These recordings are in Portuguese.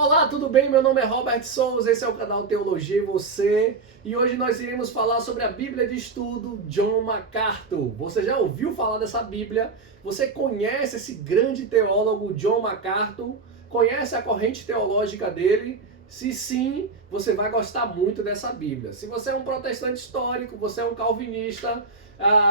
Olá, tudo bem? Meu nome é Robert Souza, esse é o canal Teologia e Você, e hoje nós iremos falar sobre a Bíblia de Estudo John MacArthur. Você já ouviu falar dessa Bíblia? Você conhece esse grande teólogo John MacArthur? Conhece a corrente teológica dele? Se sim, você vai gostar muito dessa Bíblia. Se você é um protestante histórico, você é um calvinista,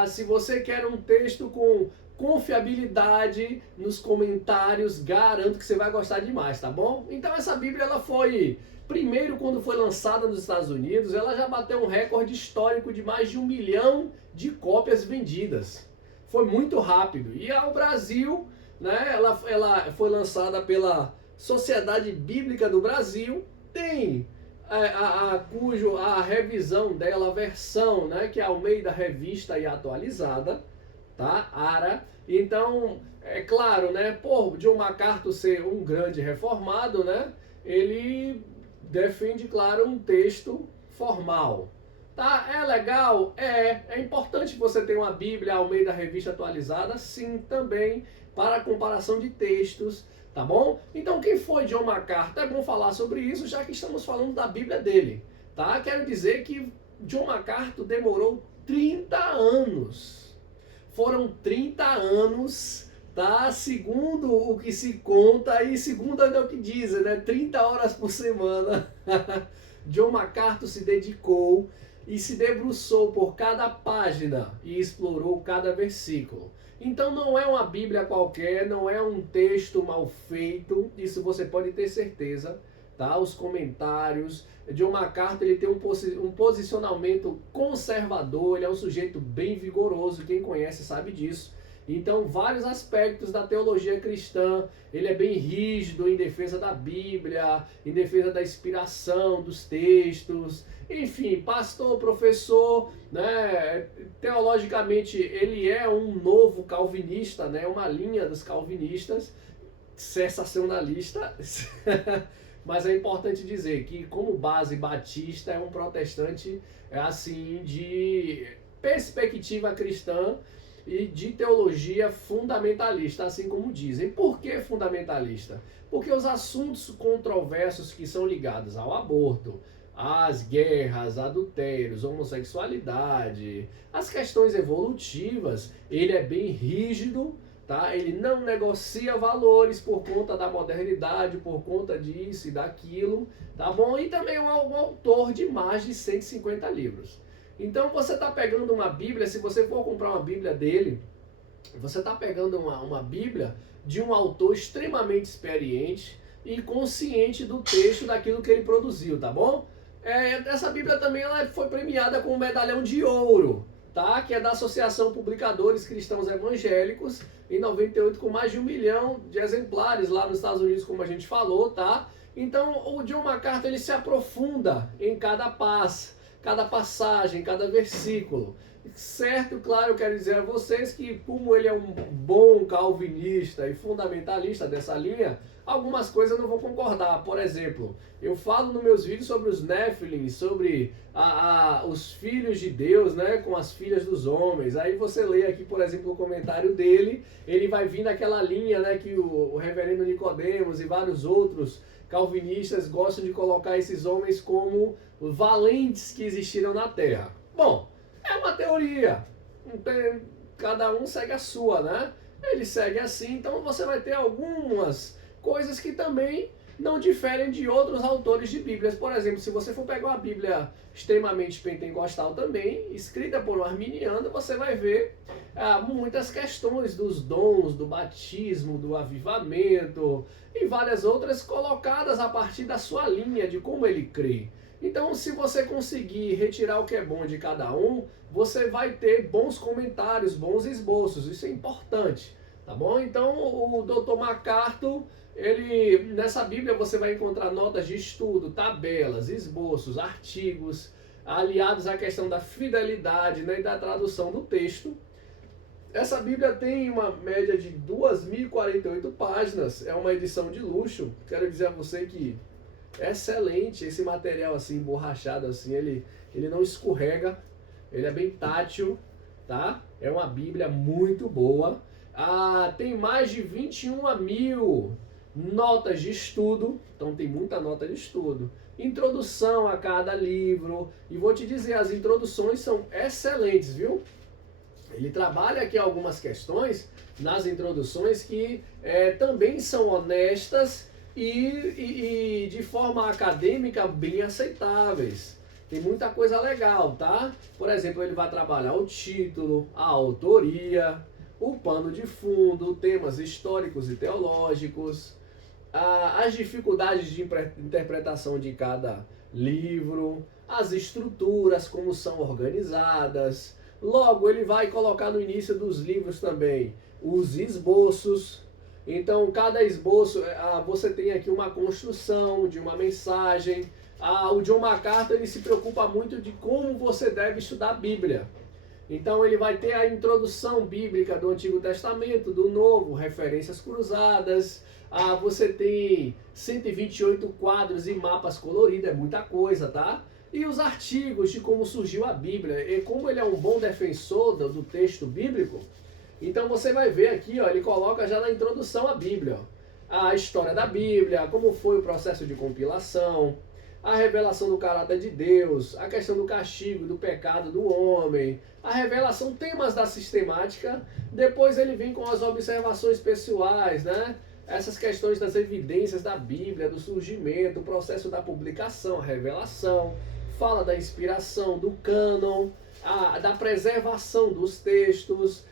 se você quer um texto com confiabilidade nos comentários, garanto que você vai gostar demais, tá bom? Então essa Bíblia, ela foi, primeiro quando foi lançada nos Estados Unidos, ela já bateu um recorde histórico de mais de 1 milhão de cópias vendidas. Foi muito rápido. E ao Brasil, né, ela foi lançada pela Sociedade Bíblica do Brasil, tem cujo a revisão dela, a versão, né, que é Almeida Revista e Atualizada, tá? ARA. Então, é claro, né, por John MacArthur ser um grande reformado, né, ele defende, claro, um texto formal. Tá? É legal? É importante você ter uma Bíblia Almeida Revista Atualizada, sim, também, para comparação de textos, tá bom? Então, quem foi John MacArthur? É bom falar sobre isso, já que estamos falando da Bíblia dele, tá? Quero dizer que John MacArthur demorou 30 anos. Foram 30 anos, tá? Segundo o que se conta e segundo o que dizem, né? 30 horas por semana. John MacArthur se dedicou e se debruçou por cada página e explorou cada versículo. Então não é uma Bíblia qualquer, não é um texto mal feito, isso você pode ter certeza, tá? Os comentários. John MacArthur, ele tem um posicionamento conservador, ele é um sujeito bem vigoroso, quem conhece sabe disso. Então, vários aspectos da teologia cristã, ele é bem rígido em defesa da Bíblia, em defesa da inspiração dos textos. Enfim, pastor, professor, né, teologicamente ele é um novo calvinista, né, uma linha dos calvinistas, sensacionalista. Mas é importante dizer que, como base batista, é um protestante assim de perspectiva cristã e de teologia fundamentalista, assim como dizem. Por que fundamentalista? Porque os assuntos controversos que são ligados ao aborto, às guerras, adultérios, homossexualidade, as questões evolutivas, ele é bem rígido, tá? Ele não negocia valores por conta da modernidade, por conta disso e daquilo, tá bom? E também é um autor de mais de 150 livros. Então você está pegando uma Bíblia, se você for comprar uma Bíblia dele, você está pegando uma Bíblia de um autor extremamente experiente e consciente do texto, daquilo que ele produziu, tá bom? Essa Bíblia também ela foi premiada com um medalhão de ouro, tá? Que é da Associação Publicadores Cristãos Evangélicos, em 98, com mais de 1 milhão de exemplares lá nos Estados Unidos, como a gente falou, tá? Então o John MacArthur, ele se aprofunda em cada passagem, cada versículo. Certo, claro, eu quero dizer a vocês que, como ele é um bom calvinista e fundamentalista dessa linha, algumas coisas eu não vou concordar. Por exemplo, eu falo nos meus vídeos sobre os Nephilim, sobre os filhos de Deus, né, com as filhas dos homens. Aí você lê aqui, por exemplo, o comentário dele, ele vai vir naquela linha, né, que o reverendo Nicodemos e vários outros calvinistas gostam de colocar esses homens como valentes que existiram na Terra. Bom, é uma teoria. Cada um segue a sua, né? Ele segue assim, então você vai ter algumas coisas que também não diferem de outros autores de Bíblias. Por exemplo, se você for pegar uma Bíblia extremamente pentecostal também, escrita por um arminiano, você vai ver muitas questões dos dons, do batismo, do avivamento e várias outras colocadas a partir da sua linha, de como ele crê. Então, se você conseguir retirar o que é bom de cada um, você vai ter bons comentários, bons esboços. Isso é importante, tá bom? Então, o Dr. MacArthur, nessa Bíblia você vai encontrar notas de estudo, tabelas, esboços, artigos, aliados à questão da fidelidade, né, e da tradução do texto. Essa Bíblia tem uma média de 2.048 páginas, é uma edição de luxo. Quero dizer a você que é excelente esse material assim, borrachado assim, ele não escorrega, ele é bem tátil, tá? É uma Bíblia muito boa. Tem mais de 21 mil notas de estudo, então tem muita nota de estudo, introdução a cada livro, e vou te dizer, as introduções são excelentes, viu? Ele trabalha aqui algumas questões nas introduções que também são honestas e de forma acadêmica bem aceitáveis. Tem muita coisa legal, tá? Por exemplo, ele vai trabalhar o título, a autoria, o pano de fundo, temas históricos e teológicos, as dificuldades de interpretação de cada livro, as estruturas, como são organizadas. Logo, ele vai colocar no início dos livros também os esboços. Então, cada esboço, você tem aqui uma construção de uma mensagem. O John MacArthur, ele se preocupa muito de como você deve estudar a Bíblia. Então, ele vai ter a introdução bíblica do Antigo Testamento, do Novo, referências cruzadas. Você tem 128 quadros e mapas coloridos, é muita coisa, tá? E os artigos de como surgiu a Bíblia. E como ele é um bom defensor do texto bíblico, então você vai ver aqui, ó, ele coloca já na introdução à Bíblia, ó, a história da Bíblia, como foi o processo de compilação, a revelação do caráter de Deus, a questão do castigo, do pecado do homem, a revelação, temas da sistemática. Depois ele vem com as observações pessoais, né? Essas questões das evidências da Bíblia, do surgimento, o processo da publicação, a revelação, fala da inspiração, do cânon, da preservação dos textos,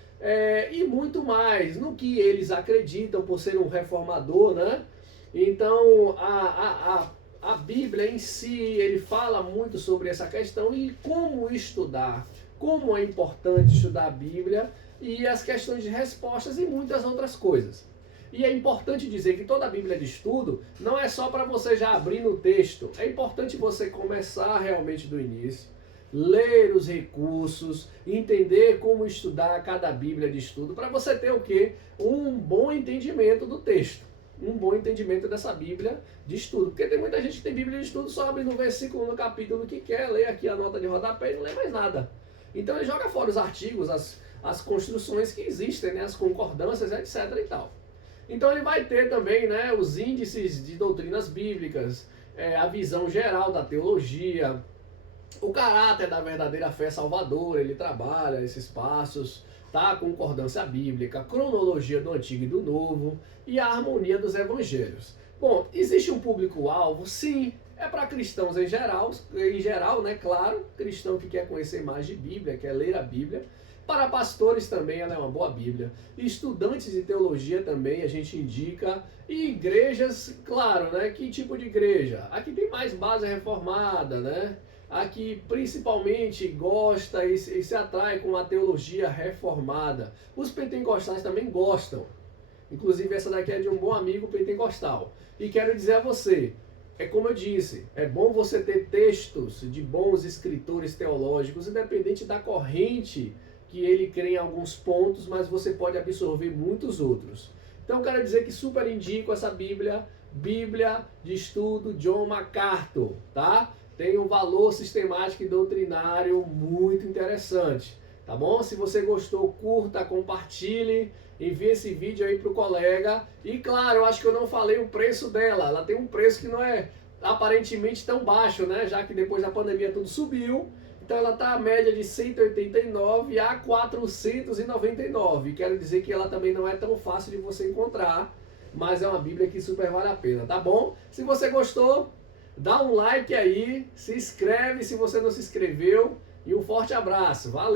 e muito mais, no que eles acreditam por ser um reformador, né? Então, a Bíblia em si, ele fala muito sobre essa questão e como estudar, como é importante estudar a Bíblia e as questões de respostas e muitas outras coisas. E é importante dizer que toda a Bíblia de estudo não é só para você já abrir no texto. É importante você começar realmente do início, ler os recursos, entender como estudar cada Bíblia de estudo, para você ter o quê? Um bom entendimento do texto. Um bom entendimento dessa Bíblia de estudo. Porque tem muita gente que tem Bíblia de estudo, só abre no versículo, no capítulo que quer, lê aqui a nota de rodapé e não lê mais nada. Então ele joga fora os artigos, as construções que existem, né? As concordâncias, etc. e tal. Então ele vai ter também, né, os índices de doutrinas bíblicas, a visão geral da teologia, o caráter da verdadeira fé salvadora, ele trabalha esses passos, tá? A concordância bíblica, a cronologia do Antigo e do Novo e a harmonia dos evangelhos. Bom, existe um público-alvo? Sim, é para cristãos em geral, né, claro, cristão que quer conhecer mais de Bíblia, quer ler a Bíblia. Para pastores também ela é uma boa Bíblia. Estudantes de teologia também a gente indica. E igrejas, claro, né? Que tipo de igreja? Aqui tem mais base reformada, né? Aqui principalmente gosta e se atrai com a teologia reformada. Os pentecostais também gostam. Inclusive essa daqui é de um bom amigo pentecostal. E quero dizer a você, é como eu disse, é bom você ter textos de bons escritores teológicos, independente da corrente que ele crê em alguns pontos, mas você pode absorver muitos outros. Então quero dizer que super indico essa Bíblia de Estudo John MacArthur, tá? Tem um valor sistemático e doutrinário muito interessante, tá bom? Se você gostou, curta, compartilhe, envie esse vídeo aí pro colega. E claro, eu acho que eu não falei o preço dela, ela tem um preço que não é aparentemente tão baixo, né? Já que depois da pandemia tudo subiu. Então ela está a média de 189 a 499. Quero dizer que ela também não é tão fácil de você encontrar, mas é uma Bíblia que super vale a pena, tá bom? Se você gostou, dá um like aí, se inscreve se você não se inscreveu e um forte abraço. Valeu!